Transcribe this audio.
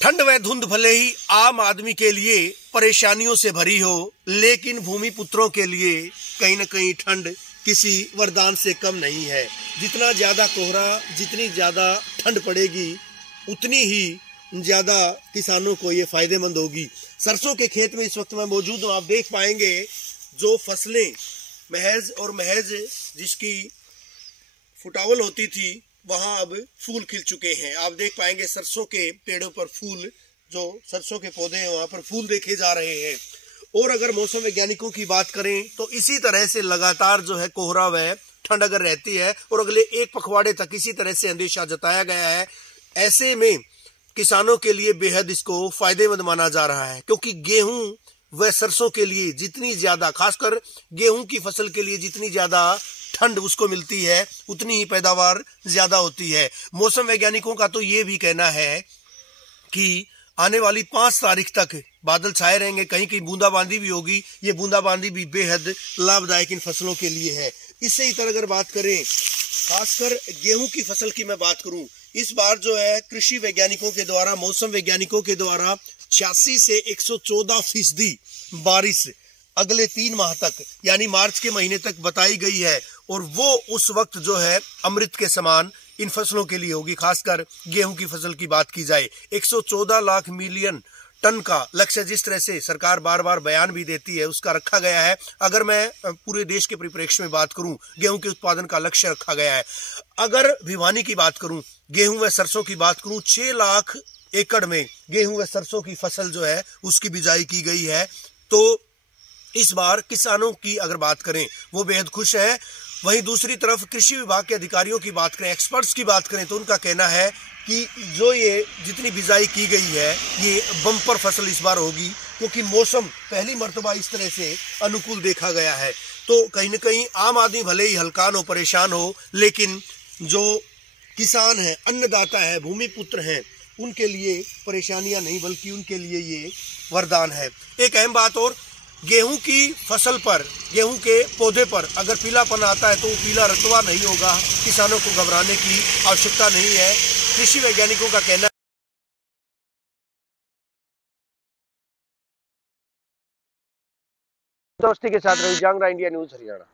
ठंड व धुंध भले ही आम आदमी के लिए परेशानियों से भरी हो, लेकिन भूमि पुत्रों के लिए कहीं न कहीं ठंड किसी वरदान से कम नहीं है। जितना ज्यादा कोहरा, जितनी ज्यादा ठंड पड़ेगी, उतनी ही ज्यादा किसानों को ये फायदेमंद होगी। सरसों के खेत में इस वक्त मैं मौजूद हूँ। आप देख पाएंगे जो फसलें महज और महज जिसकी फुटावल होती थी, वहां अब फूल खिल चुके हैं। आप देख पाएंगे सरसों के पेड़ों पर फूल, जो सरसों के पौधे हैं वहां पर फूल देखे जा रहे हैं। और अगर मौसम वैज्ञानिकों की बात करें तो इसी तरह से लगातार जो है कोहरा व ठंड अगर रहती है और अगले एक पखवाड़े तक इसी तरह से अंदेशा जताया गया है, ऐसे में किसानों के लिए बेहद इसको फायदेमंद माना जा रहा है। क्योंकि गेहूं व सरसों के लिए जितनी ज्यादा, खासकर गेहूं की फसल के लिए जितनी ज्यादा ठंड उसको मिलती है, उतनी ही पैदावार ज्यादा होती है। मौसम वैज्ञानिकों का तो ये भी कहना है कि आने वाली 5 तारीख तक बादल छाए रहेंगे, कहीं कहीं बूंदाबांदी भी होगी। ये बूंदाबांदी भी बेहद लाभदायक इन फसलों के लिए है। इससे इतर अगर बात करें, खासकर गेहूं की फसल की मैं बात करूं, इस बार जो है कृषि वैज्ञानिकों के द्वारा, मौसम वैज्ञानिकों के द्वारा 86 से 114% बारिश अगले 3 माह तक यानी मार्च के महीने तक बताई गई है। और वो उस वक्त जो है अमृत के समान इन फसलों के लिए होगी। खासकर गेहूं की फसल की बात की जाए, 114 लाख मिलियन टन का लक्ष्य जिस तरह से सरकार बार बार बयान भी देती है, उसका रखा गया है। अगर मैं पूरे देश के परिप्रेक्ष्य में बात करूं, गेहूं के उत्पादन का लक्ष्य रखा गया है। अगर भिवानी की बात करूं, गेहूं व सरसों की बात करूं, 6 लाख एकड़ में गेहूं व सरसों की फसल जो है उसकी बिजाई की गई है। तो इस बार किसानों की अगर बात करें वो बेहद खुश है। वहीं दूसरी तरफ कृषि विभाग के अधिकारियों की बात करें, एक्सपर्ट्स की बात करें, तो उनका कहना है कि जो ये जितनी बिजाई की गई है ये बम्पर फसल इस बार होगी, क्योंकि मौसम पहली मर्तबा इस तरह से अनुकूल देखा गया है। तो कहीं न कहीं आम आदमी भले ही हलकान हो, परेशान हो, लेकिन जो किसान है, अन्नदाता है, भूमि पुत्र हैं, उनके लिए परेशानियां नहीं बल्कि उनके लिए ये वरदान है। एक अहम बात और, गेहूं की फसल पर, गेहूं के पौधे पर अगर पीलापन आता है तो वो पीला रतवा नहीं होगा। किसानों को घबराने की आवश्यकता नहीं है, कृषि वैज्ञानिकों का कहना। दोस्ती के साथ रवि जांगरा, इंडिया न्यूज हरियाणा।